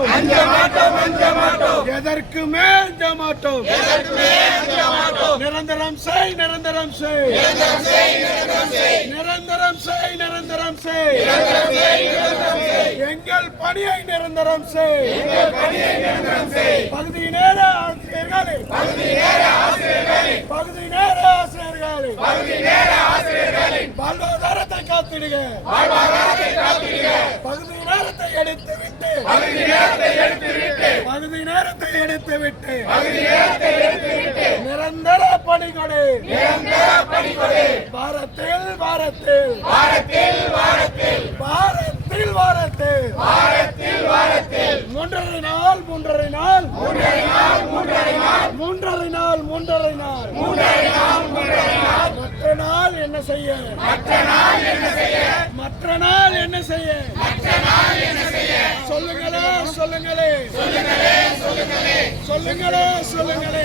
மாட்டோம். அஞ்ச மாட்டோம் அஞ்ச மாட்டோம் எதற்குமே அஞ்ச மாட்டோம் நிரந்தரம் செய். நிரந்தரம் செய் நிரந்தரம் செய். நிரந்தரம் செய் எங்கள் பணியை நிரந்தரம் செய். பகுதி நேர ஆசிரியர்களே. பகுதி நேர ஆசிரியர்களே. வாழ்வாதாரத்தை காத்திடுக பகுதி நேரத்தை எடுத்து விட்டு பகுதி நேரத்தை எடுத்து விட்டு நிரந்தர பணிகொடை வாரத்தில் மூன்றரை நாள் மூன்றரை நாள் மூன்றரை நாள் மூன்றரை நாள். மூன்றரை நாள் மூன்றரை நாள். மூன்றரை நாள் மற்ற நாள் என்ன செய்ய மற்ற நாள் என்ன செய்ய? மற்ற நாள் என்ன செய்ய? சொல்லுங்களே. சொல்லுங்களே சொல்லுங்களே. சொல்லுங்களே